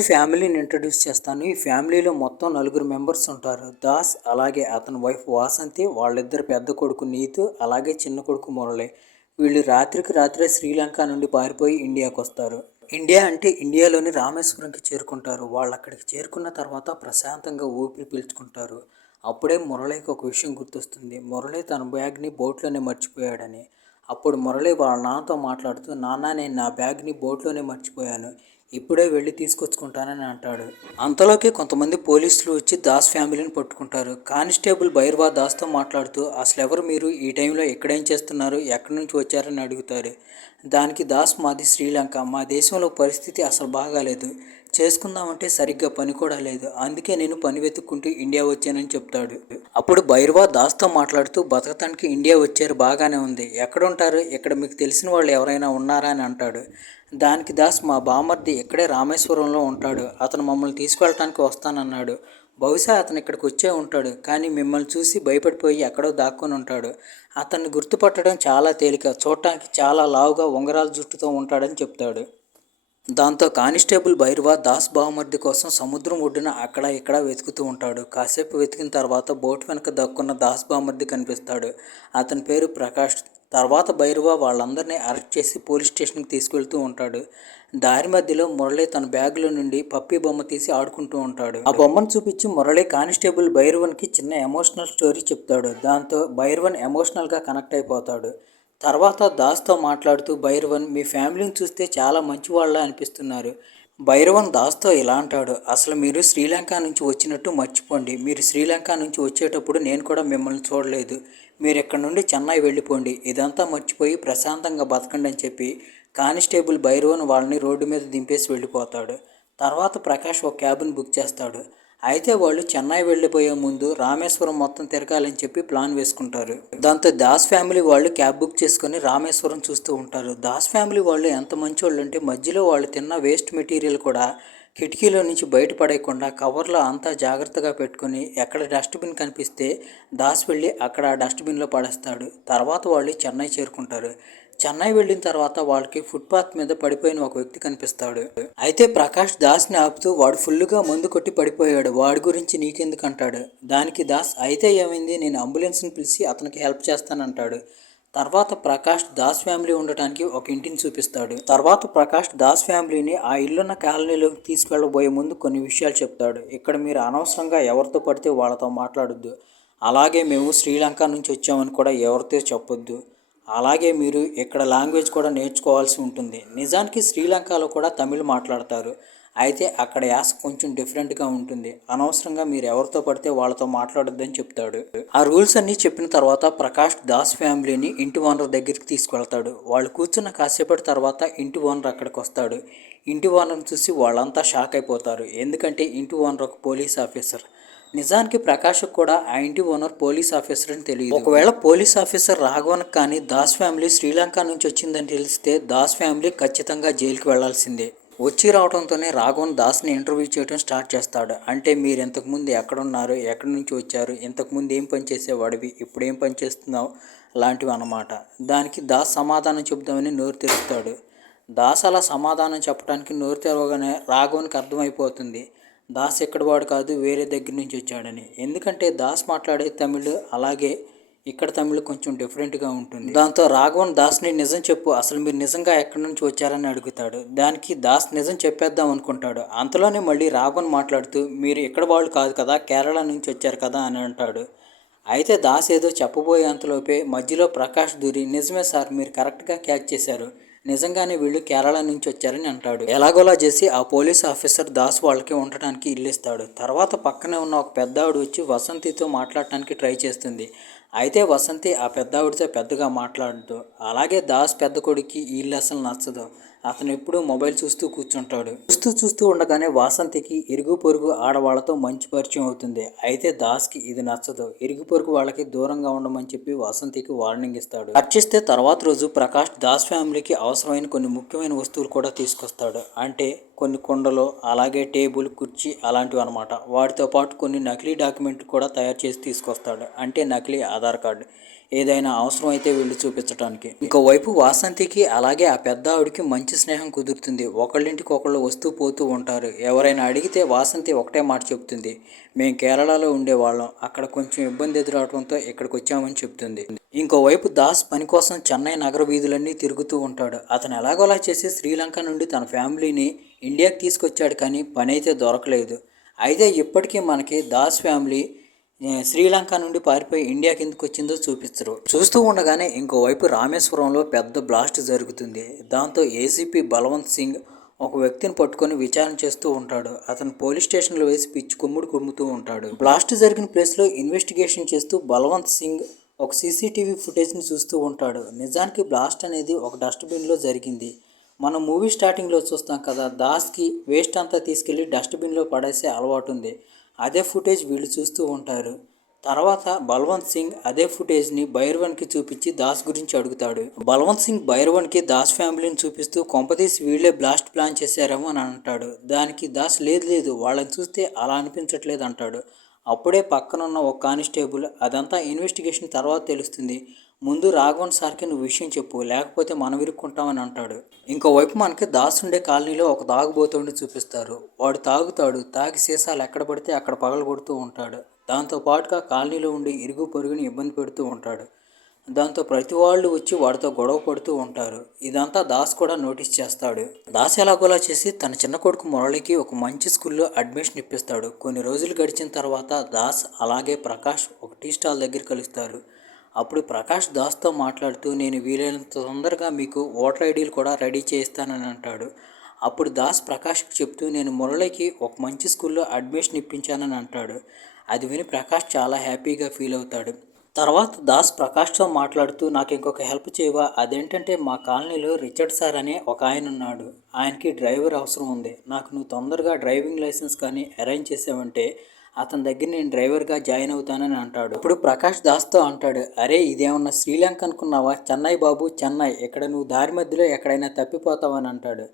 First ఫ్యామిలీని introduce చేస్తాను. ఈ ఫ్యామిలీలో మొత్తం నలుగురు మెంబర్స్ ఉంటారు. దాస్, అలాగే అతని వైఫ్ వాసంతి, వాళ్ళిద్దరు పెద్ద కొడుకు నీతు, అలాగే చిన్న కొడుకు మురళి. వీళ్ళు రాత్రికి రాత్రే శ్రీలంక నుండి పారిపోయి ఇండియాకు వస్తారు. ఇండియా అంటే ఇండియాలోని రామేశ్వరంకి చేరుకుంటారు. వాళ్ళు అక్కడికి చేరుకున్న తర్వాత ప్రశాంతంగా ఊపిరి పీల్చుకుంటారు. అప్పుడే మురళికి ఒక విషయం గుర్తొస్తుంది. మురళి తన బ్యాగ్ని బోట్లోనే మర్చిపోయాడని. అప్పుడు మురళి వాళ్ళ నాన్నతో మాట్లాడుతూ, నాన్న, నేను నా బ్యాగ్ని బోట్లోనే మర్చిపోయాను, ఇప్పుడే వెళ్ళి తీసుకొచ్చుకుంటానని అంటాడు. అంతలోకి కొంతమంది పోలీసులు వచ్చి దాస్ ఫ్యామిలీని పట్టుకుంటారు. కానిస్టేబుల్ భైరవా దాస్తో మాట్లాడుతూ, అసలు ఎవరు మీరు, ఈ టైంలో ఎక్కడేం చేస్తున్నారు, ఎక్కడి నుంచి వచ్చారని అడుగుతారు. దానికి దాస్, మాది శ్రీలంక, మా దేశంలో పరిస్థితి అసలు బాగాలేదు, చేసుకుందామంటే సరిగ్గా పని కూడా లేదు, అందుకే నేను పని వెతుక్కుంటూ ఇండియా వచ్చానని చెప్తాడు. అప్పుడు భైరవా దాస్తో మాట్లాడుతూ, బతకటానికి ఇండియా వచ్చారు, బాగానే ఉంది, ఎక్కడుంటారు, ఇక్కడ మీకు తెలిసిన వాళ్ళు ఎవరైనా ఉన్నారా అని అంటాడు. దానికి దాస్, మా బామర్ది ఇక్కడే రామేశ్వరంలో ఉంటాడు, అతను మమ్మల్ని తీసుకెళ్ళటానికి వస్తానన్నాడు, బహుశా అతను ఇక్కడికి వచ్చే ఉంటాడు, కానీ మిమ్మల్ని చూసి భయపడిపోయి ఎక్కడో దాక్కొని ఉంటాడు, అతన్ని గుర్తుపట్టడం చాలా తేలిక, చూడటానికి చాలా లావుగా ఉంగరాల జుట్టుతో ఉంటాడని చెప్తాడు. దాంతో కానిస్టేబుల్ భైరవా దాస్ బావమర్ది కోసం సముద్రం ఒడ్డున అక్కడ ఇక్కడ వెతుకుతూ ఉంటాడు. కాసేపు వెతికిన తర్వాత బోట్ వెనక దక్కున్న దాస్ బావమర్ది కనిపిస్తాడు. అతని పేరు ప్రకాష్. తర్వాత భైరవ వాళ్ళందరినీ అరెస్ట్ చేసి పోలీస్ స్టేషన్కి తీసుకెళ్తూ ఉంటాడు. దారి మధ్యలో మురళి తన బ్యాగులో నుండి పప్పీ బొమ్మ తీసి ఆడుకుంటూ ఉంటాడు. ఆ బొమ్మను చూపించి మురళి కానిస్టేబుల్ భైరవన్కి చిన్న ఎమోషనల్ స్టోరీ చెప్తాడు. దాంతో భైరవన్ ఎమోషనల్గా కనెక్ట్ అయిపోతాడు. తర్వాత దాస్తో మాట్లాడుతూ, భైరవన్, మీ ఫ్యామిలీని చూస్తే చాలా మంచివాళ్ళ అనిపిస్తున్నారు. భైరవన్ దాస్తో ఇలా అంటాడు, అసలు మీరు శ్రీలంక నుంచి వచ్చినట్టు మర్చిపోండి, మీరు శ్రీలంక నుంచి వచ్చేటప్పుడు నేను కూడా మిమ్మల్ని చూడలేదు, మీరు ఇక్కడ నుండి చెన్నై వెళ్ళిపోండి, ఇదంతా మర్చిపోయి ప్రశాంతంగా బతకండి అని చెప్పి కానిస్టేబుల్ భైరవన్ వాళ్ళని రోడ్డు మీద దింపేసి వెళ్ళిపోతాడు. తర్వాత ప్రకాష్ ఒక క్యాబ్ని బుక్ చేస్తాడు. అయితే వాళ్ళు చెన్నై వెళ్ళిపోయే ముందు రామేశ్వరం మొత్తం తిరగాలని చెప్పి ప్లాన్ వేసుకుంటారు. దాంతో దాస్ ఫ్యామిలీ వాళ్ళు క్యాబ్ బుక్ చేసుకొని రామేశ్వరం చూస్తూ ఉంటారు. దాస్ ఫ్యామిలీ వాళ్ళు ఎంత మంచి వాళ్ళు అంటే మధ్యలో వాళ్ళు తిన్న వేస్ట్ మెటీరియల్ కూడా కిటికీలో నుంచి బయటపడేయకుండా కవర్లో అంతా జాగ్రత్తగా పెట్టుకొని ఎక్కడ డస్ట్బిన్ కనిపిస్తే దాస్ వెళ్ళి అక్కడ డస్ట్బిన్లో పడేస్తాడు. తర్వాత వాళ్ళు చెన్నై చేరుకుంటారు. చెన్నై వెళ్ళిన తర్వాత వాళ్ళకి ఫుట్పాత్ మీద పడిపోయిన ఒక వ్యక్తి కనిపిస్తాడు. అయితే ప్రకాష్ దాస్ని ఆపుతూ, వాడు ఫుల్గా మందు కొట్టి పడిపోయాడు, వాడి గురించి నీకెందుకు అంటాడు. దానికి దాస్, అయితే ఏమైంది, నేను అంబులెన్స్ని పిలిచి అతనికి హెల్ప్ చేస్తానంటాడు. తర్వాత ప్రకాష్ దాస్ ఫ్యామిలీ ఉండటానికి ఒక ఇంటిని చూపిస్తాడు. తర్వాత ప్రకాష్ దాస్ ఫ్యామిలీని ఆ ఇల్లున్న కాలనీలోకి తీసుకెళ్ళబోయే ముందు కొన్ని విషయాలు చెప్తాడు. ఇక్కడ మీరు అనవసరంగా ఎవరితో పడితే వాళ్ళతో మాట్లాడొద్దు, అలాగే మేము శ్రీలంక నుంచి వచ్చామని కూడా ఎవరితో చెప్పొద్దు, అలాగే మీరు ఇక్కడ లాంగ్వేజ్ కూడా నేర్చుకోవాల్సి ఉంటుంది. నిజానికి శ్రీలంకలో కూడా తమిళ్ మాట్లాడతారు, అయితే అక్కడ యాస కొంచెం డిఫరెంట్గా ఉంటుంది, అనవసరంగా మీరు ఎవరితో పడితే వాళ్ళతో మాట్లాడొద్దని చెప్తాడు. ఆ రూల్స్ అన్నీ చెప్పిన తర్వాత ప్రకాష్ దాస్ ఫ్యామిలీని ఇంటి ఓనర్ దగ్గరికి తీసుకువెళ్తాడు. వాళ్ళు కూర్చున్న కాసేపటి తర్వాత ఇంటి ఓనర్ అక్కడికి వస్తాడు. ఇంటి ఓనర్ని చూసి వాళ్ళంతా షాక్ అయిపోతారు, ఎందుకంటే ఇంటి ఓనర్ ఒక పోలీస్ ఆఫీసర్. నిజానికి ప్రకాష్ కూడా ఆ ఇంటి ఓనర్ పోలీస్ ఆఫీసర్ అని తెలియదు. ఒకవేళ పోలీస్ ఆఫీసర్ రాఘవన్కి కానీ దాస్ ఫ్యామిలీ శ్రీలంక నుంచి వచ్చిందని తెలిస్తే దాస్ ఫ్యామిలీ ఖచ్చితంగా జైలుకి వెళ్లాల్సిందే. వచ్చి రావడంతోనే రాఘవన్ దాస్ని ఇంటర్వ్యూ చేయడం స్టార్ట్ చేస్తాడు. అంటే మీరు ఇంతకుముందు ఎక్కడున్నారు, ఎక్కడి నుంచి వచ్చారు, ఇంతకుముందు ఏం పని చేసేవాడివి, ఇప్పుడు ఏం పని చేస్తున్నావు, లాంటివి అన్నమాట. దానికి దాస్ సమాధానం చెప్దామని నోరు తెరుస్తాడు. దాస్ అలా సమాధానం చెప్పడానికి నోరు తెరవగానే రాఘవన్కి అర్థమైపోతుంది దాస్ ఎక్కడ వాడు కాదు, వేరే దగ్గర నుంచి వచ్చాడని. ఎందుకంటే దాస్ మాట్లాడే తమిళ్ అలాగే ఇక్కడ తమిళ్ కొంచెం డిఫరెంట్గా ఉంటుంది. దాంతో రాఘవన్ దాస్ని నిజం చెప్పు, అసలు మీరు నిజంగా ఎక్కడి నుంచి వచ్చారని అడుగుతాడు. దానికి దాస్ నిజం చెప్పేద్దాం అనుకుంటాడు. అంతలోనే మళ్ళీ రాఘవన్ మాట్లాడుతూ, మీరు ఇక్కడ వాళ్ళు కాదు కదా, కేరళ నుంచి వచ్చారు కదా అని అంటాడు. అయితే దాస్ ఏదో చెప్పబోయే అంతలోపే మధ్యలో ప్రకాష్ దూరి, నిజమే సార్, మీరు కరెక్ట్గా క్యాచ్ చేశారు, నిజంగానే వీళ్ళు కేరళ నుంచి వచ్చారని అంటాడు. ఎలాగోలా చేసి ఆ పోలీస్ ఆఫీసర్ దాస్ వాళ్ళకి ఉండటానికి ఇల్లు ఇస్తాడు. తర్వాత పక్కనే ఉన్న ఒక పెద్దావిడ వచ్చి వసంతితో మాట్లాడటానికి ట్రై చేస్తుంది. అయితే వసంతి ఆ పెద్దావిడితో పెద్దగా మాట్లాడదు. అలాగే దాస్ పెద్ద కొడుక్కి ఈ ఇల్లు అసలు నచ్చదు. అతను ఎప్పుడూ మొబైల్ చూస్తూ కూర్చుంటాడు. చూస్తూ ఉండగానే వాసంతికి ఇరుగు పొరుగు ఆడవాళ్లతో మంచి పరిచయం అవుతుంది. అయితే దాస్కి ఇది నచ్చదు. ఇరుగు పొరుగు వాళ్ళకి దూరంగా ఉండమని చెప్పి వాసంతికి వార్నింగ్ ఇస్తాడు. కట్ తర్వాత రోజు ప్రకాష్ దాస్ ఫ్యామిలీకి అవసరమైన కొన్ని ముఖ్యమైన వస్తువులు కూడా తీసుకొస్తాడు. అంటే కొన్ని కుండలు, అలాగే టేబుల్, కుర్చీ అలాంటివి అనమాట. వాటితో పాటు కొన్ని నకిలీ డాక్యుమెంట్ కూడా తయారు చేసి తీసుకొస్తాడు. అంటే నకిలీ ఆధార్ కార్డు, ఏదైనా అవసరం అయితే వెళ్ళి చూపించడానికి. ఇంకోవైపు వాసంతికి అలాగే ఆ పెద్ద ఆవిడికి మంచి స్నేహం కుదురుతుంది. ఒకళ్ళింటికి ఒకళ్ళు వస్తూ పోతూ ఉంటారు. ఎవరైనా అడిగితే వాసంతి ఒకటే మాట చెప్తుంది, మేము కేరళలో ఉండేవాళ్ళం, అక్కడ కొంచెం ఇబ్బంది ఎదురవడంతో ఇక్కడికి వచ్చామని చెప్తుంది. ఇంకోవైపు దాస్ పని కోసం చెన్నై నగర వీధులన్నీ తిరుగుతూ ఉంటాడు. అతను ఎలాగోలా చేసి శ్రీలంక నుండి తన ఫ్యామిలీని ఇండియాకి తీసుకొచ్చాడు, కానీ పని అయితే దొరకలేదు. అయితే ఇప్పటికీ మనకి దాస్ ఫ్యామిలీ శ్రీలంక నుండి పారిపోయి ఇండియాకి ఎందుకు వచ్చిందో చూపిస్తారు. చూస్తూ ఉండగానే ఇంకోవైపు రామేశ్వరంలో పెద్ద బ్లాస్ట్ జరుగుతుంది. దాంతో ఏసీపీ బలవంత్ సింగ్ ఒక వ్యక్తిని పట్టుకొని విచారణ చేస్తూ ఉంటాడు. అతను పోలీస్ స్టేషన్లో వేసి పిచ్చి కొమ్ముడు కుమ్ముతూ ఉంటాడు. బ్లాస్ట్ జరిగిన ప్లేస్లో ఇన్వెస్టిగేషన్ చేస్తూ బలవంత్ సింగ్ ఒక సీసీటీవీ ఫుటేజ్ని చూస్తూ ఉంటాడు. నిజానికి బ్లాస్ట్ అనేది ఒక డస్ట్బిన్లో జరిగింది. మనం మూవీ స్టార్టింగ్లో చూస్తాం కదా, దాస్కి వేస్ట్ అంతా తీసుకెళ్ళి డస్ట్బిన్లో పడేసే అలవాటు ఉంది. అదే ఫుటేజ్ వీళ్ళు చూస్తూ ఉంటారు. తర్వాత బల్వంత్ సింగ్ అదే ఫుటేజ్ని భైరవన్కి చూపించి దాస్ గురించి అడుగుతాడు. బల్వంత్ సింగ్ భైరవన్కి దాస్ ఫ్యామిలీని చూపిస్తూ కొంపదీసి వీళ్ళే బ్లాస్ట్ ప్లాన్ చేశారేమో అని అంటాడు. దానికి దాస్ లేదు వాళ్ళని చూస్తే అలా అనిపించట్లేదు అంటాడు. అప్పుడే పక్కనున్న ఒక కానిస్టేబుల్, అదంతా ఇన్వెస్టిగేషన్ తర్వాత తెలుస్తుంది, ముందు రాఘవన్ సార్కి నువ్వు విషయం చెప్పు, లేకపోతే మనం ఇరుక్కుంటామని అంటాడు. ఇంకోవైపు మనకి దాస్ ఉండే కాలనీలో ఒక తాగుబోతుడిని చూపిస్తారు. వాడు తాగుతాడు, తాగి సీసాలు ఎక్కడ పడితే అక్కడ పగలగొడుతూ ఉంటాడు. దాంతో పాటుగా కాలనీలో ఉండి ఇరుగు పొరుగుని ఇబ్బంది పెడుతూ ఉంటాడు. దాంతో ప్రతి వాళ్ళు వచ్చి వాడితో గొడవ పడుతూ ఉంటారు. ఇదంతా దాస్ కూడా నోటీస్ చేస్తాడు. దాస్ ఎలాగోలా చేసి తన చిన్న కొడుకు మురళికి ఒక మంచి స్కూల్లో అడ్మిషన్ ఇప్పిస్తాడు. కొన్ని రోజులు గడిచిన తర్వాత దాస్ అలాగే ప్రకాష్ ఒక టీ స్టాల్ దగ్గర కలుస్తారు. అప్పుడు ప్రకాష్ దాస్తో మాట్లాడుతూ, నేను వీలైనంత తొందరగా మీకు ఓటర్ ఐడీలు కూడా రెడీ చేయిస్తానని అంటాడు. అప్పుడు దాస్ ప్రకాష్కి చెప్తూ, నేను మురళికి ఒక మంచి స్కూల్లో అడ్మిషన్ ఇప్పించానని అంటాడు. అది విని ప్రకాష్ చాలా హ్యాపీగా ఫీల్ అవుతాడు. తర్వాత దాస్ ప్రకాష్తో మాట్లాడుతూ, నాకు ఇంకొక హెల్ప్ చేయవా, అదేంటంటే మా కాలనీలో రిచర్డ్ సార్ అనే ఒక ఆయన ఉన్నాడు. ఆయనకి డ్రైవర్ అవసరం ఉంది. నాకు నువ్వు తొందరగా డ్రైవింగ్ లైసెన్స్ కానీ అరేంజ్ చేసావంటే అతని దగ్గర నేను డ్రైవర్గా జాయిన్ అవుతానని అంటాడు. ఇప్పుడు ప్రకాష్ దాస్తో అంటాడు, అరే ఇదేమన్నా శ్రీలంక అనుకున్నావా, చెన్నై బాబు చెన్నై, ఇక్కడ నువ్వు దారి మధ్యలో ఎక్కడైనా తప్పిపోతావని అంటాడు.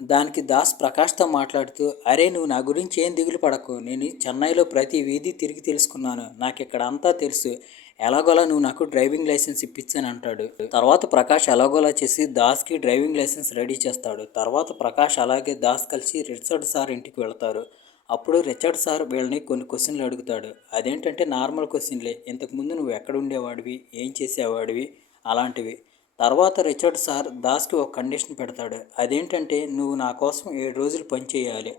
దానికి దాస్ ప్రకాష్తో మాట్లాడుతూ, అరే నువ్వు నా గురించి ఏం దిగులు పడకు, నేను చెన్నైలో ప్రతి వీధి తిరిగి తెలుసుకున్నాను, నాకు ఇక్కడ అంతా తెలుసు, ఎలాగోలా నువ్వు నాకు డ్రైవింగ్ లైసెన్స్ ఇప్పించని అంటాడు. తర్వాత ప్రకాష్ ఎలాగోలా చేసి దాస్కి డ్రైవింగ్ లైసెన్స్ రెడీ చేస్తాడు. తర్వాత ప్రకాష్ అలాగే దాస్ కలిసి రిచర్డ్ సార్ ఇంటికి వెళ్తారు. అప్పుడు రిచర్డ్ సార్ వీళ్ళని కొన్ని క్వశ్చన్లు అడుగుతాడు. అదేంటంటే నార్మల్ క్వశ్చన్లే, ఇంతకుముందు నువ్వు ఎక్కడ ఉండేవాడివి, ఏం చేసేవాడివి అలాంటివి. తర్వాత రిచర్డ్ సార్ దాస్కి ఒక కండిషన్ పెడతాడు. అదేంటంటే నువ్వు నా కోసం 7 రోజులు పని చేయాలి.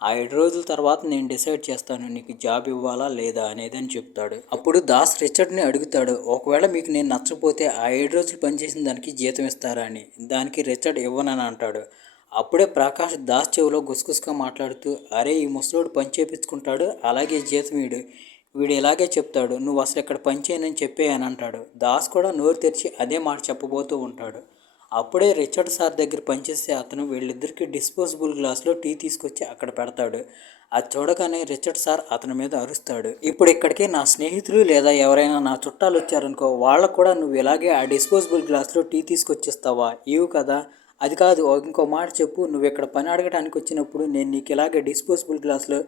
ఆ 7 రోజుల తర్వాత నేను డిసైడ్ చేస్తాను నీకు జాబ్ ఇవ్వాలా లేదా అనేది అని చెప్తాడు. అప్పుడు దాస్ రిచర్డ్ని అడుగుతాడు, ఒకవేళ మీకు నేను నచ్చకపోతే ఆ 7 రోజులు పనిచేసిన దానికి జీతం ఇస్తారా అని. దానికి రిచర్డ్ ఇవ్వనని అంటాడు. అప్పుడే ప్రకాష్ దాస్ చెవిలో గుసగుసగా మాట్లాడుతూ, అరే ఈ ముసలోడు పని చేపించుకుంటాడు, అలాగే జీతం వీడు ఇలాగే చెప్తాడు, నువ్వు అసలు ఇక్కడ పని చేయనని చెప్పే అని అంటాడు. దాస్ కూడా నోరు తెరిచి అదే మాట చెప్పబోతూ ఉంటాడు. అప్పుడే రిచర్డ్ సార్ దగ్గర పనిచేసే అతను వీళ్ళిద్దరికి డిస్పోజబుల్ గ్లాస్లో టీ తీసుకొచ్చి అక్కడ పెడతాడు. అది చూడగానే రిచర్డ్ సార్ అతని మీద అరుస్తాడు, ఇప్పుడు ఇక్కడికి నా స్నేహితులు లేదా ఎవరైనా నా చుట్టాలు వచ్చారనుకో, వాళ్ళకు కూడా నువ్వు ఇలాగే ఆ డిస్పోజబుల్ గ్లాస్లో టీ తీసుకొచ్చిస్తావా, ఇవి కదా, అది కాదు ఇంకో మాట చెప్పు, నువ్వు ఇక్కడ పని అడగడానికి వచ్చినప్పుడు నేను నీకు ఇలాగే డిస్పోజబుల్ గ్లాస్లో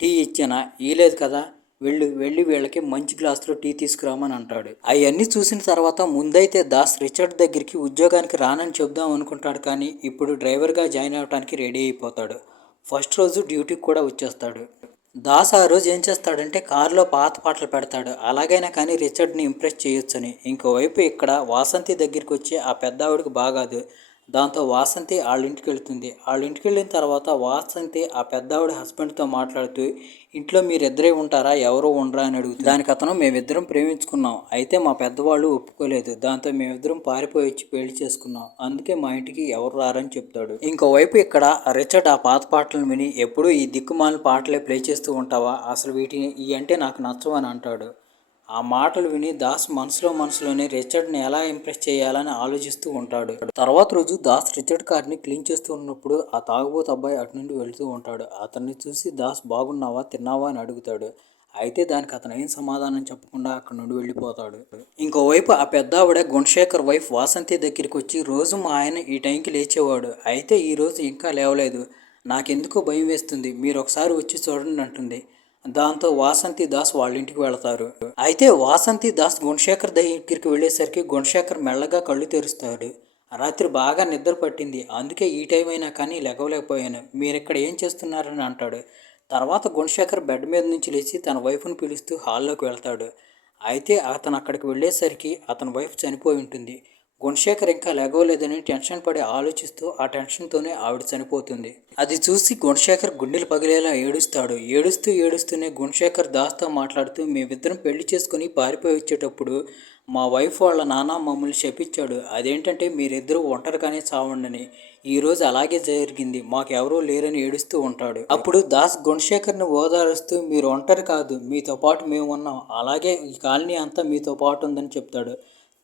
టీ ఇచ్చానా, ఇయలేదు కదా, వెళ్ళి వీళ్ళకి మంచి గ్లాస్లో టీ తీసుకురామని అంటాడు. అవన్నీ చూసిన తర్వాత ముందైతే దాస్ రిచర్డ్ దగ్గరికి ఉద్యోగానికి రానని చెప్దాం అనుకుంటాడు, కానీ ఇప్పుడు డ్రైవర్గా జాయిన్ అవ్వడానికి రెడీ అయిపోతాడు. ఫస్ట్ రోజు డ్యూటీకి కూడా వచ్చేస్తాడు. దాస్ ఆ రోజు ఏం చేస్తాడంటే కారులో పాత పాటలు పెడతాడు, అలాగైనా కానీ రిచర్డ్ని ఇంప్రెస్ చేయొచ్చని. ఇంకోవైపు ఇక్కడ వాసంతి దగ్గరికి వచ్చి ఆ పెద్ద ఆవిడకి బాగాదు. దాంతో వాసంతి వాళ్ళ ఇంటికి వెళ్తుంది. వాళ్ళ ఇంటికి వెళ్ళిన తర్వాత వాసంతి ఆ పెద్దావిడ హస్బెండ్తో మాట్లాడుతూ, ఇంట్లో మీరిద్దరే ఉంటారా, ఎవరో ఉండరా అని అడుగుతుంది. దానికి అతను, మేమిద్దరం ప్రేమించుకున్నాం, అయితే మా పెద్దవాళ్ళు ఒప్పుకోలేదు, దాంతో మేమిద్దరం పారిపోయి వచ్చి పెళ్లి చేసుకున్నాం, అందుకే మా ఇంటికి ఎవరు రారని చెప్తాడు. ఇంకోవైపు ఇక్కడ రిచర్డ్ ఆ పాత పాటలను విని, ఎప్పుడూ ఈ దిక్కుమాలిన పాటలే ప్లే చేస్తూ ఉంటావా, అసలు ఈ అంటే నాకు నచ్చవు అని అంటాడు. ఆ మాటలు విని దాస్ మనసులోనే రిచర్డ్ని ఎలా ఇంప్రెస్ చేయాలని ఆలోచిస్తూ ఉంటాడు. తర్వాత రోజు దాస్ రిచర్డ్ కార్ని క్లీన్ చేస్తూ ఉన్నప్పుడు ఆ తాగుబోతు అబ్బాయి అటు నుండి వెళుతూ ఉంటాడు. అతన్ని చూసి దాస్ బాగున్నావా, తిన్నావా అని అడుగుతాడు. అయితే దానికి అతను ఏం సమాధానం చెప్పకుండా అక్కడ నుండి వెళ్ళిపోతాడు. ఇంకోవైపు ఆ పెద్ద ఆవిడ గుణశేఖర్ వైఫ్ వాసంతి దగ్గరికి వచ్చి, రోజు మా ఆయన ఈ టైంకి లేచేవాడు, అయితే ఈరోజు ఇంకా లేవలేదు, నాకెందుకో భయం వేస్తుంది, మీరు ఒకసారి వచ్చి చూడండి అంటుంది. దాంతో వాసంతి దాస్ వాళ్ళ ఇంటికి వెళతారు. అయితే వాసంతి దాస్ గుణశేఖర్ దగ్గరికి వెళ్ళేసరికి గుణశేఖర్ మెల్లగా కళ్ళు తెరుస్తాడు. రాత్రి బాగా నిద్ర పట్టింది, అందుకే ఈ టైం అయినా కానీ లెగవలేకపోయాను, మీరిక్కడ ఏం చేస్తున్నారని అంటాడు. తర్వాత గుణశేఖర్ బెడ్ మీద నుంచి లేచి తన వైఫ్ను పిలుస్తూ హాల్లోకి వెళ్తాడు. అయితే అతను అక్కడికి వెళ్ళేసరికి అతని వైఫ్ చనిపోయి ఉంటుంది. గుణశేఖర్ ఇంకా లెగవలేదని టెన్షన్ పడి ఆలోచిస్తూ ఆ టెన్షన్తోనే ఆవిడ చనిపోతుంది. అది చూసి గుణశేఖర్ గుండెలు పగిలేలా ఏడుస్తాడు. ఏడుస్తూనే గుణశేఖర్ దాస్తో మాట్లాడుతూ, మేమిద్దరం పెళ్లి చేసుకుని పారిపోయి వచ్చేటప్పుడు మా వైఫ్ వాళ్ళ నాన్న మమ్మల్ని శపించాడు. అదేంటంటే మీరిద్దరూ ఒంటరిగానే చావండని. ఈరోజు అలాగే జరిగింది, మాకెవరూ లేరని ఏడుస్తూ ఉంటాడు. అప్పుడు దాస్ గుణశేఖర్ని ఓదారుస్తూ, మీరు ఒంటరి కాదు, మీతో పాటు మేము ఉన్నాం, అలాగే ఈ కాలనీ అంతా మీతో పాటు ఉందని చెప్తాడు.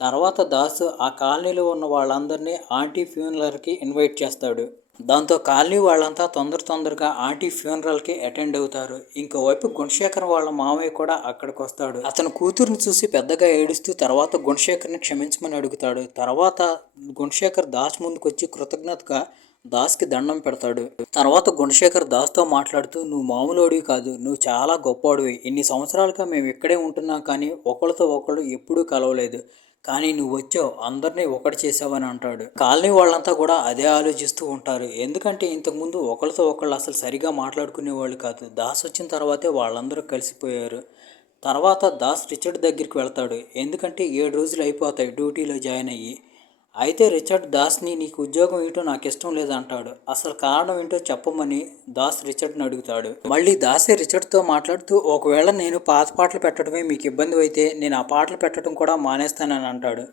తర్వాత దాసు ఆ కాలనీలో ఉన్న వాళ్ళందరినీ ఆంటీ ఫ్యూనరల్కి ఇన్వైట్ చేస్తాడు. దాంతో కాలనీ వాళ్ళంతా తొందరగా ఆంటీ ఫ్యూనరల్కి అటెండ్ అవుతారు. ఇంకోవైపు గుణశేఖర్ వాళ్ళ మామయ్య కూడా అక్కడికి వస్తాడు. అతను కూతురుని చూసి పెద్దగా ఏడుస్తూ తర్వాత గుణశేఖర్ని క్షమించమని అడుగుతాడు. తర్వాత గుణశేఖర్ దాస్ ముందుకు వచ్చి కృతజ్ఞతగా దాస్కి దండం పెడతాడు. తర్వాత గుణశేఖర్ దాస్తో మాట్లాడుతూ, నువ్వు మామూలుడివి కాదు, నువ్వు చాలా గొప్పవాడివి. ఇన్ని సంవత్సరాలుగా మేము ఇక్కడే ఉంటున్నాం, కానీ ఒకళ్ళతో ఒకళ్ళు ఎప్పుడూ కలవలేదు. కానీ నువ్వు వచ్చావు, అందరినీ ఒకటి చేసావని అంటాడు. కాలనీ వాళ్ళంతా కూడా అదే ఆలోచిస్తూ ఉంటారు. ఎందుకంటే ఇంతకుముందు ఒకరితో ఒకళ్ళు అసలు సరిగా మాట్లాడుకునే వాళ్ళు కాదు. దాస్ వచ్చిన తర్వాతే వాళ్ళందరూ కలిసిపోయారు. తర్వాత దాస్ రిచర్డ్ దగ్గరికి వెళ్తాడు. ఎందుకంటే 7 రోజులు అయిపోతాయి డ్యూటీలో జాయిన్ అయ్యి. అయితే రిచర్డ్ దాస్ని, నీకు ఉద్యోగం ఏంటో నాకు ఇష్టం లేదంటాడు. అసలు కారణం ఏంటో చెప్పమని దాస్ రిచర్డ్ని అడుగుతాడు. మళ్ళీ దాసే రిచర్డ్తో మాట్లాడుతూ, ఒకవేళ నేను పాత పాటలు పెట్టడమే మీకు ఇబ్బంది అయితే నేను ఆ పాటలు పెట్టడం కూడా మానేస్తానని అంటాడు.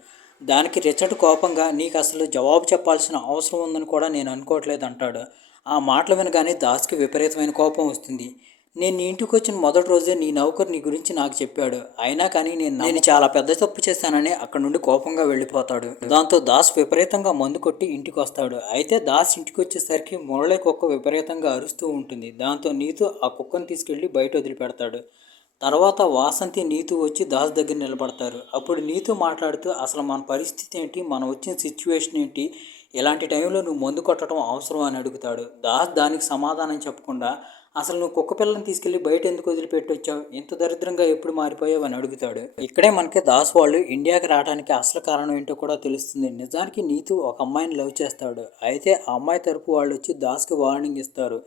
దానికి రిచర్డ్ కోపంగా, నీకు అసలు జవాబు చెప్పాల్సిన అవసరం ఉందని కూడా నేను అనుకోవట్లేదు అంటాడు. ఆ మాటలు వినగానే దాస్కి విపరీతమైన కోపం వస్తుంది. నేను నీ ఇంటికి వచ్చిన మొదటి రోజే నీ నౌకరు నీ గురించి నాకు చెప్పాడు, అయినా కానీ నేను చాలా పెద్ద తప్పు చేశానని అక్కడ నుండి కోపంగా వెళ్ళిపోతాడు. దాంతో దాస్ విపరీతంగా మందు కొట్టి ఇంటికి వస్తాడు. అయితే దాస్ ఇంటికి వచ్చేసరికి మురళి కుక్క విపరీతంగా అరుస్తూ ఉంటుంది. దాంతో నీతు ఆ కుక్కను తీసుకెళ్లి బయట వదిలిపెడతాడు. తర్వాత వాసంతి నీతు వచ్చి దాస్ దగ్గర నిలబడతారు. అప్పుడు నీతు మాట్లాడుతూ, అసలు మన పరిస్థితి ఏంటి, మనం వచ్చిన సిచ్యువేషన్ ఏంటి, ఇలాంటి టైంలో నువ్వు మందు కొట్టడం అవసరం అని అడుగుతాడు. దాస్ దానికి సమాధానం చెప్పకుండా, అసలు నువ్వు కుక్క పిల్లని తీసుకెళ్లి బయట ఎందుకు వదిలిపెట్టి వచ్చావు, ఇంత దరిద్రంగా ఎప్పుడు మారిపోయావు అని అడుగుతాడు. ఇక్కడే మనకి దాస్ వాళ్ళు ఇండియాకి రావడానికి అసలు కారణం ఏంటో కూడా తెలుస్తుంది. నిజానికి నీతు ఒక అమ్మాయిని లవ్ చేస్తాడు. అయితే ఆ అమ్మాయి తరపు వాళ్ళు వచ్చి దాస్కి వార్నింగ్ ఇస్తారు.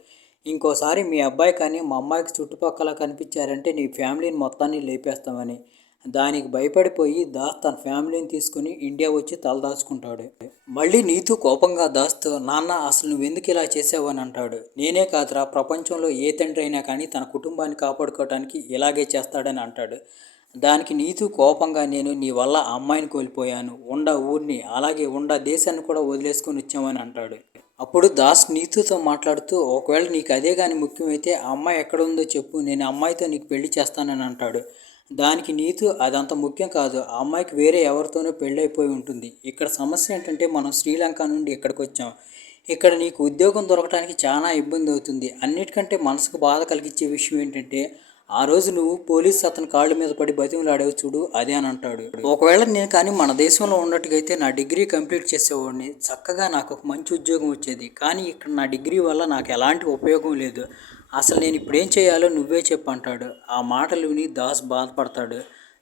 ఇంకోసారి మీ అబ్బాయి కానీ మా అమ్మాయికి చుట్టుపక్కల కనిపించారంటే నీ ఫ్యామిలీని మొత్తాన్ని లేపేస్తామని. దానికి భయపడిపోయి దాస్ తన ఫ్యామిలీని తీసుకుని ఇండియా వచ్చి తలదాచుకుంటాడు. మళ్ళీ నీతు కోపంగా దాస్తో, నాన్న అసలు నువ్వెందుకు ఇలా చేసావు అని అంటాడు. నేనే కాదురా, ప్రపంచంలో ఏ తండ్రి అయినా కానీ తన కుటుంబాన్ని కాపాడుకోవడానికి ఇలాగే చేస్తాడని అంటాడు. దానికి నీతు కోపంగా, నేను నీ వల్ల ఆ అమ్మాయిని కోల్పోయాను, ఊరిని అలాగే దేశాన్ని కూడా వదిలేసుకొని వచ్చామని అంటాడు. అప్పుడు దాస్ నీతుతో మాట్లాడుతూ, ఒకవేళ నీకు అదే కానీ ముఖ్యమైతే ఆ అమ్మాయి ఎక్కడ ఉందో చెప్పు, నేను ఆ అమ్మాయితో నీకు పెళ్లి చేస్తానని అంటాడు. దానికి నీతు, అదంత ముఖ్యం కాదు, ఆ అమ్మాయికి వేరే ఎవరితోనో పెళ్ళైపోయి ఉంటుంది. ఇక్కడ సమస్య ఏంటంటే మనం శ్రీలంక నుండి ఇక్కడికి వచ్చాం, ఇక్కడ నీకు ఉద్యోగం దొరకడానికి చాలా ఇబ్బంది అవుతుంది. అన్నిటికంటే మనసుకు బాధ కలిగించే విషయం ఏంటంటే ఆ రోజు నువ్వు పోలీస్ అతని కాళ్ళ మీద పడి బతిమలాడేవి చూడు, అదే అని అంటాడు. ఒకవేళ నేను కానీ మన దేశంలో ఉన్నట్టుగైతే నా డిగ్రీ కంప్లీట్ చేసేవాడిని, చక్కగా నాకు ఒక మంచి ఉద్యోగం వచ్చేది. కానీ ఇక్కడ నా డిగ్రీ వల్ల నాకు ఎలాంటి ఉపయోగం లేదు. అసలు నేను ఇప్పుడు ఏం చేయాలో నువ్వే చెప్పు అంటాడు. ఆ మాటలు విని దాస్ బాధపడతాడు.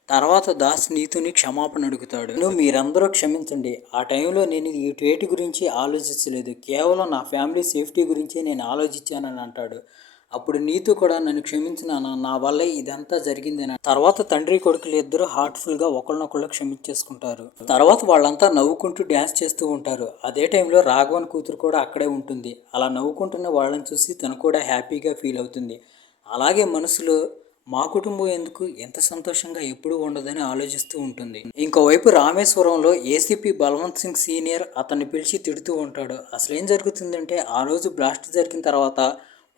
తర్వాత దాస్ నీతుని క్షమాపణ అడుగుతాడు. మీరందరూ క్షమించండి, ఆ టైంలో నేను ఈ వేటి గురించి ఆలోచించలేదు, కేవలం నా ఫ్యామిలీ సేఫ్టీ గురించే నేను ఆలోచించానని అంటాడు. అప్పుడు నీతు కూడా, నన్ను క్షమించినాను, నా వల్లే ఇదంతా జరిగిందని. తర్వాత తండ్రి కొడుకులు ఇద్దరు హార్ట్ఫుల్గా ఒకళ్ళనొకళ్ళు క్షమించేసుకుంటారు. తర్వాత వాళ్ళంతా నవ్వుకుంటూ డ్యాన్స్ చేస్తూ ఉంటారు. అదే టైంలో రాఘవన్ కూతురు కూడా అక్కడే ఉంటుంది. అలా నవ్వుకుంటున్న వాళ్ళని చూసి తను కూడా హ్యాపీగా ఫీల్ అవుతుంది. అలాగే మనసులో మా కుటుంబం ఎందుకు ఎంత సంతోషంగా ఎప్పుడూ ఉండదని ఆలోచిస్తూ ఉంటుంది. ఇంకోవైపు రామేశ్వరంలో ఏసీపీ బలవంత్ సింగ్ సీనియర్ అతన్ని పిలిచి తిడుతూ ఉంటాడు. అసలు ఏం జరుగుతుందంటే ఆ రోజు బ్లాస్ట్ జరిగిన తర్వాత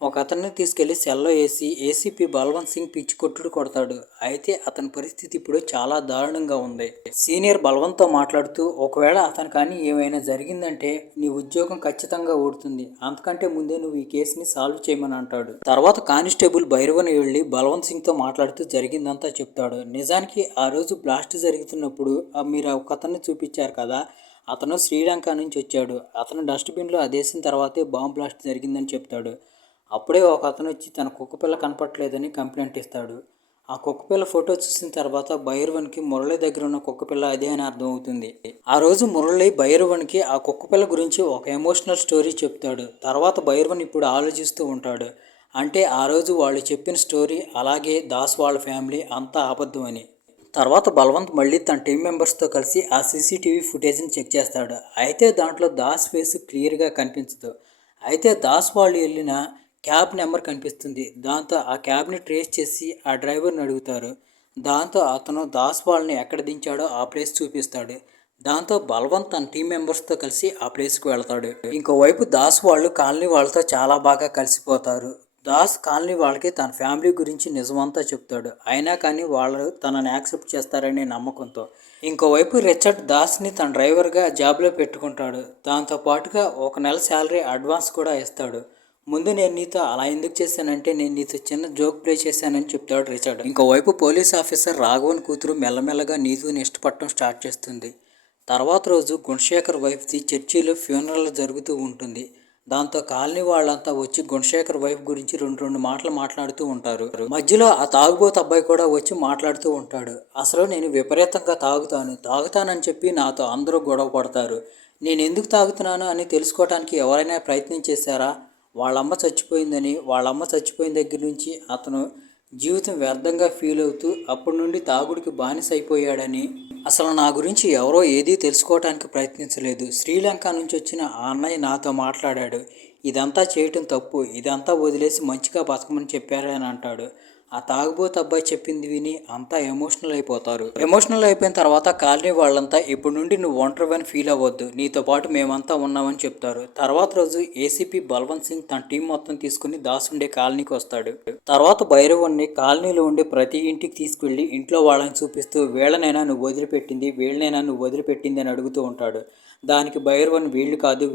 ఒక అతన్ని తీసుకెళ్లి సెల్లో వేసి ఏసీపీ బలవంత్ సింగ్ పిచ్చి కొట్టుడు కొడతాడు. అయితే అతని పరిస్థితి ఇప్పుడు చాలా దారుణంగా ఉంది. సీనియర్ బలవంత్తో మాట్లాడుతూ, ఒకవేళ అతను కానీ ఏమైనా జరిగిందంటే నీ ఉద్యోగం ఖచ్చితంగా ఊడుతుంది, అంతకంటే ముందే నువ్వు ఈ కేసుని సాల్వ్ చేయమని అంటాడు. తర్వాత కానిస్టేబుల్ భైరవన్ వెళ్ళి బలవంత్ సింగ్తో మాట్లాడుతూ జరిగిందంతా చెప్తాడు. నిజానికి ఆ రోజు బ్లాస్ట్ జరుగుతున్నప్పుడు మీరు ఒక అతన్ని చూపించారు కదా, అతను శ్రీలంక నుంచి వచ్చాడు. అతను డస్ట్బిన్లో అదేసిన తర్వాతే బాంబ్ బ్లాస్ట్ జరిగిందని చెప్తాడు. అప్పుడే ఒక అతను వచ్చి తన కుక్కపిల్ల కనపట్లేదని కంప్లైంట్ ఇస్తాడు. ఆ కుక్కపిల్ల ఫోటో చూసిన తర్వాత భైరవన్కి మురళి దగ్గర ఉన్న కుక్కపిల్ల అదే అని అర్థం అవుతుంది. ఆ రోజు మురళి భైరవన్కి ఆ కుక్కపిల్ల గురించి ఒక ఎమోషనల్ స్టోరీ చెప్తాడు. తర్వాత భైరవన్ ఇప్పుడు ఆలోచిస్తూ ఉంటాడు. అంటే ఆ రోజు వాళ్ళు చెప్పిన స్టోరీ అలాగే దాస్ వాళ్ళ ఫ్యామిలీ అంతా అబద్ధం అని. తర్వాత బలవంత్ మళ్ళీ తన టీం మెంబర్స్తో కలిసి ఆ సీసీటీవీ ఫుటేజ్ని చెక్ చేస్తాడు. అయితే దాంట్లో దాస్ ఫేస్ క్లియర్గా కనిపించదు. అయితే దాస్ వాళ్ళు వెళ్ళిన క్యాబ్ నెంబర్ కనిపిస్తుంది. దాంతో ఆ క్యాబ్ని ట్రేస్ చేసి ఆ డ్రైవర్ని అడుగుతారు. దాంతో అతను దాస్ వాళ్ళని ఎక్కడ దించాడో ఆ ప్లేస్ చూపిస్తాడు. దాంతో బలవంత్ తన టీం మెంబర్స్తో కలిసి ఆ ప్లేస్కి వెళ్తాడు. ఇంకోవైపు దాస్ వాళ్ళు కాలనీ వాళ్ళతో చాలా బాగా కలిసిపోతారు. దాస్ కాలనీ వాళ్ళకి తన ఫ్యామిలీ గురించి నిజమంతా చెప్తాడు. అయినా కానీ వాళ్ళు తనని యాక్సెప్ట్ చేస్తారనే నమ్మకంతో. ఇంకోవైపు రిచర్డ్ దాస్ని తన డ్రైవర్గా జాబ్లో పెట్టుకుంటాడు. దాంతోపాటుగా 1 నెల శాలరీ అడ్వాన్స్ కూడా ఇస్తాడు. ముందు నేను నీతో అలా ఎందుకు చేశానంటే నేను నీతో చిన్న జోక్ ప్లే చేశానని చెప్తాడు రిచర్డ్. ఇంకోవైపు పోలీస్ ఆఫీసర్ రాఘవన్ కూతురు మెల్లమెల్లగా నీతుని ఇష్టపడటం స్టార్ట్ చేస్తుంది. తర్వాత రోజు గుణశేఖర్ వైఫ్ది చర్చిలో ఫ్యూనరల్ జరుగుతూ ఉంటుంది. దాంతో కాలనీ వాళ్ళంతా వచ్చి గుణశేఖర్ వైఫ్ గురించి రెండు మాటలు మాట్లాడుతూ ఉంటారు. మధ్యలో ఆ తాగుబోతు అబ్బాయి కూడా వచ్చి మాట్లాడుతూ ఉంటాడు. అసలు నేను విపరీతంగా తాగుతానని చెప్పి నాతో అందరూ గొడవ పడతారు. నేను ఎందుకు తాగుతున్నాను అని తెలుసుకోవడానికి ఎవరైనా ప్రయత్నం చేశారా? వాళ్ళమ్మ చచ్చిపోయిందని, వాళ్ళమ్మ చచ్చిపోయిన దగ్గర నుంచి అతను జీవితం వ్యర్థంగా ఫీల్ అవుతూ అప్పటి నుండి తాగుడికి బానిస అయిపోయాడని, అసలు నా గురించి ఎవరో ఏదీ తెలుసుకోవడానికి ప్రయత్నించలేదు. శ్రీలంక నుంచి వచ్చిన ఆ అన్నయ్య నాతో మాట్లాడాడు. ఇదంతా చేయటం తప్పు, ఇదంతా వదిలేసి మంచిగా బతకమని చెప్పారని అంటాడు. ఆ తాగుబోతు అబ్బాయి చెప్పింది విని అంతా ఎమోషనల్ అయిపోతారు. ఎమోషనల్ అయిపోయిన తర్వాత కాలనీ వాళ్ళంతా ఇప్పుడు నుండి నువ్వు ఒంటరివని ఫీల్ అవ్వద్దు, నీతో పాటు మేమంతా ఉన్నామని చెప్తారు. తర్వాత రోజు ఏసీపీ బల్వంత్ సింగ్ తన టీం మొత్తం తీసుకుని దాసుండే కాలనీకి వస్తాడు. తర్వాత భైరవన్ని కాలనీలో ఉండే ప్రతి ఇంటికి తీసుకెళ్లి ఇంట్లో వాళ్ళని చూపిస్తూ వీళ్ళనైనా నువ్వు వదిలిపెట్టింది అని అడుగుతూ ఉంటాడు. దానికి భైరవన్ వీళ్ళు కాదు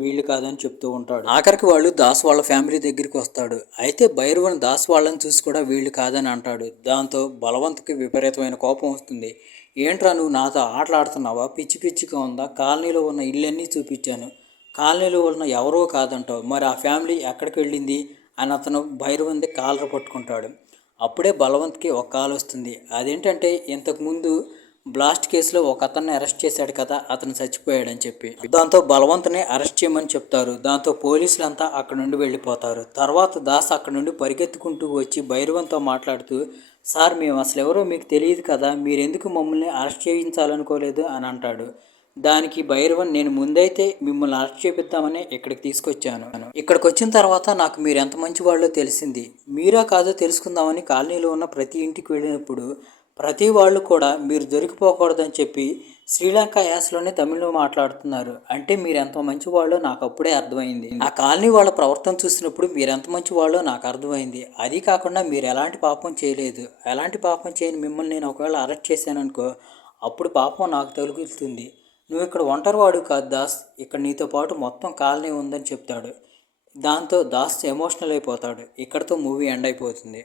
అని చెప్తూ ఉంటాడు. ఆఖరికి వాళ్ళు దాస్ వాళ్ళ ఫ్యామిలీ దగ్గరికి వస్తాడు. అయితే భైరవన్ దాస్ వాళ్ళని చూసి కూడా వీళ్ళు కాదని అంటాడు. దాంతో బలవంత్కి విపరీతమైన కోపం వస్తుంది. ఏంట్రా నువ్వు నాతో ఆటలాడుతున్నావా? పిచ్చిగా ఉందా? కాలనీలో ఉన్న ఇళ్ళన్నీ చూపించాను, కాలనీలో ఉన్న ఎవరో కాదంటావు, మరి ఆ ఫ్యామిలీ ఎక్కడికి వెళ్ళింది అని అతను భైరవన్ది కాలర్ పట్టుకుంటాడు. అప్పుడే బలవంత్కి ఒక కాల్ వస్తుంది. అదేంటంటే ఇంతకుముందు బ్లాస్ట్ కేసులో ఒక అతన్ని అరెస్ట్ చేశాడు కదా, అతను చచ్చిపోయాడని చెప్పి. దాంతో బలవంతుని అరెస్ట్ చేయమని చెప్తారు. దాంతో పోలీసులంతా అక్కడ నుండి వెళ్ళిపోతారు. తర్వాత దాస్ అక్కడ నుండి పరిగెత్తుకుంటూ వచ్చి భైరవంతో మాట్లాడుతూ, సార్ మేము అసలు ఎవరో మీకు తెలియదు కదా, మీరెందుకు మమ్మల్ని అరెస్ట్ చేయించాలనుకోలేదు అని అంటాడు. దానికి భైరవన్ నేను ముందైతే మిమ్మల్ని అరెస్ట్ చేపిద్దామని ఇక్కడికి తీసుకొచ్చాను. ఇక్కడికి వచ్చిన తర్వాత నాకు మీరు ఎంత మంచి వాళ్ళో తెలిసింది. మీరా కాదో తెలుసుకుందామని కాలనీలో ఉన్న ప్రతి ఇంటికి వెళ్ళినప్పుడు ప్రతి వాళ్ళు కూడా మీరు దొరికిపోకూడదని చెప్పి శ్రీలంక యాసలోనే తమిళ్లో మాట్లాడుతున్నారు. అంటే మీరు ఎంత మంచి వాళ్ళో నాకు అప్పుడే అర్థమైంది. ఆ కాలనీ వాళ్ళ ప్రవర్తన చూసినప్పుడు మీరు ఎంత మంచి వాళ్ళో నాకు అర్థమైంది. అది కాకుండా మీరు ఎలాంటి పాపం చేయలేదు. ఎలాంటి పాపం చేయని మిమ్మల్ని నేను ఒకవేళ అరెస్ట్ చేశాననుకో, అప్పుడు పాపం నాకు తగులుతుంది. నువ్వు ఇక్కడ ఒంటరివాడు కాదు దాస్, ఇక్కడ నీతో పాటు మొత్తం కాలనీ ఉందని చెప్తాడు. దాంతో దాస్ ఎమోషనల్ అయిపోతాడు. ఇక్కడితో మూవీ ఎండ్ అయిపోతుంది.